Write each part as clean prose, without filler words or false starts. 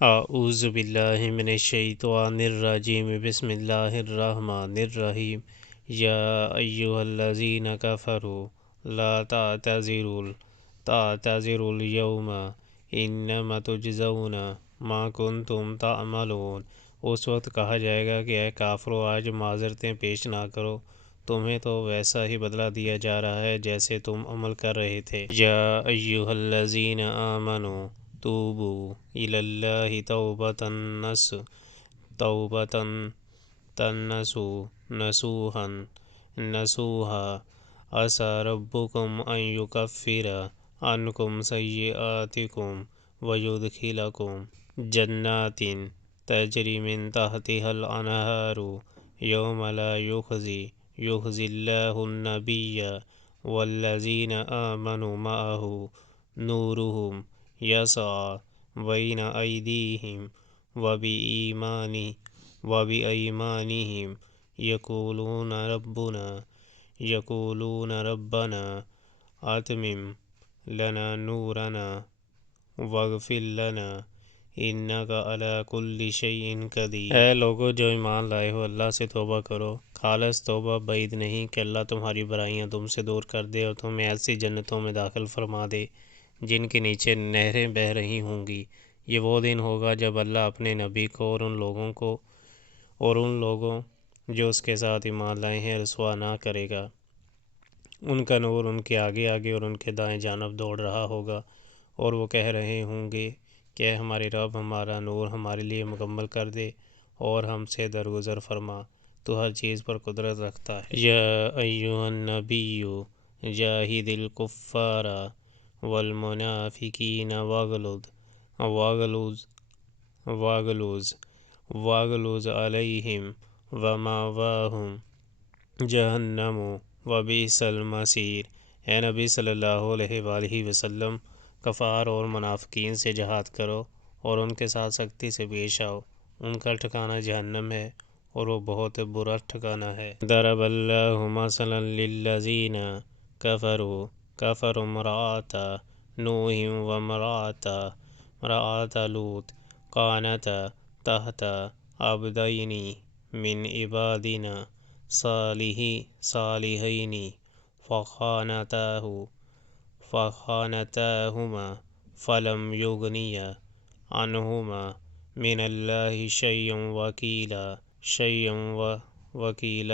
اعوذ باللہ من الشیطان الرجیم بسم اللہ الرحمن الرحیم یا ایہا الذین کفروا لا تعتذروا اليوم انما تجزون ما کنتم تعملون۔ اس وقت کہا جائے گا کہ اے کافرو، آج معذرتیں پیش نہ کرو، تمہیں تو ویسا ہی بدلہ دیا جا رہا ہے جیسے تم عمل کر رہے تھے۔ یا ایہا الذین آمنوا توبوا الی اللہ توبۃ نصوحا عسیٰ ربکم ان یکفر عنکم سیئاتکم ویدخلکم جنات تجری من تحتها الانہار یوم لا یخزی اللہ النبی والذین آمنوا معہ نورہم یسعی بین ایدیہم وبایمانہم یقولون ربنا اتمم لنا نورنا واغفر لنا انک علی کل شیء قدیر۔ اے لوگو جو ایمان لائے ہو، اللہ سے توبہ کرو۔ خالص توبہ بعید نہیں کہ اللہ تمہاری برائیاں تم سے دور کر دے اور تمہیں ایسی جنتوں میں داخل فرما دے جن کے نیچے نہریں بہہ رہی ہوں گی۔ یہ وہ دن ہوگا جب اللہ اپنے نبی کو اور ان لوگوں جو اس کے ساتھ ایمان لائے ہیں رسوا نہ کرے گا۔ ان کا نور ان کے آگے آگے اور ان کے دائیں جانب دوڑ رہا ہوگا، اور وہ کہہ رہے ہوں گے کہ اے ہمارے رب، ہمارا نور ہمارے لیے مکمل کر دے اور ہم سے درگزر فرما، تو ہر چیز پر قدرت رکھتا ہے۔ یا ایھا النبی جاہد الکفار والمنافقین واغلظ علیہم ومأواہم جہنم وبئس المصیر۔ اے نبی صلی اللہ علیہ وآلہ وسلم، کفار اور منافقین سے جہاد کرو اور ان کے ساتھ سختی سے پیش آؤ، ان کا ٹھکانہ جہنم ہے اور وہ بہت برا ٹھکانہ ہے۔ ضرب اللہ مثلا للذین کفروا امرأۃ نوح وامرأۃ لوط کانتا تحت عبدین من عبادنا صالحین فخانتاہما فلم یغنیا عنہما من اللہ وقیل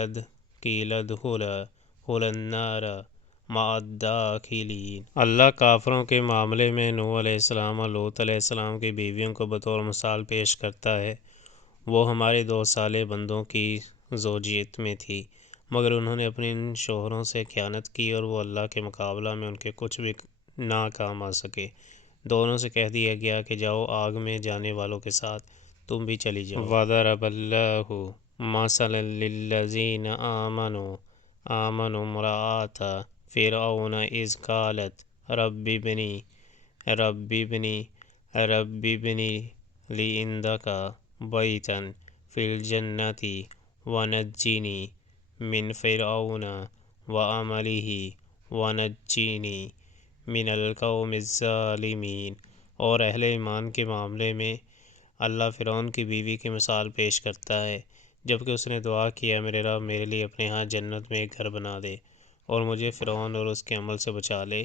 ادخلا النار مع الداخلین۔ اللہ کافروں کے معاملے میں نوح علیہ السلام اور لوط علیہ السلام کی بیویوں کو بطور مثال پیش کرتا ہے۔ وہ ہمارے 2 صالح بندوں کی زوجیت میں تھی، مگر انہوں نے اپنے ان شوہروں سے خیانت کی اور وہ اللہ کے مقابلہ میں ان کے کچھ بھی نہ کام آ سکے۔ دونوں سے کہہ دیا گیا کہ جاؤ، آگ میں جانے والوں کے ساتھ تم بھی چلی جاؤ۔ وَضَرَبَ اللَّهُ مَثَلًا لِّلَّذِينَ آمَنُوا امرأۃ فرعون اذ قالت رب ابن لی عندک بیتا فی الجنۃ ونجنی من فرعون وعملہ ونجنی من القوم الظالمین۔ اور اہل ایمان کے معاملے میں اللہ فرعون کی بیوی کی مثال پیش کرتا ہے، جبکہ اس نے دعا کیا، میرے رب، میرے لیے اپنے ہاں جنت میں ایک گھر بنا دے اور مجھے فرعون اور اس کے عمل سے بچا لے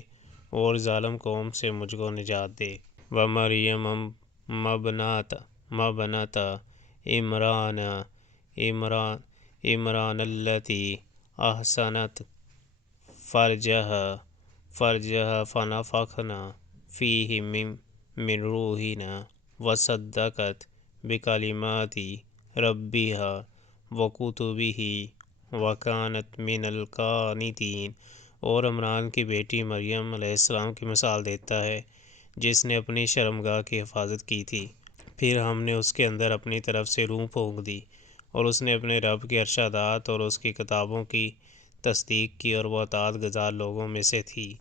اور ظالم قوم سے مجھ کو نجات دے۔ ومریم ابنۃ عمران التی احصنت فرجها فنفخنا فیہ من روحنا وصدقت بکلمات ربها وکتبہ وکانت من القانتین۔ اور عمران کی بیٹی مریم علیہ السلام کی مثال دیتا ہے، جس نے اپنی شرمگاہ کی حفاظت کی تھی، پھر ہم نے اس کے اندر اپنی طرف سے روح پھونک دی اور اس نے اپنے رب کے ارشادات اور اس کی کتابوں کی تصدیق کی اور وہ اطاعت گزار لوگوں میں سے تھی۔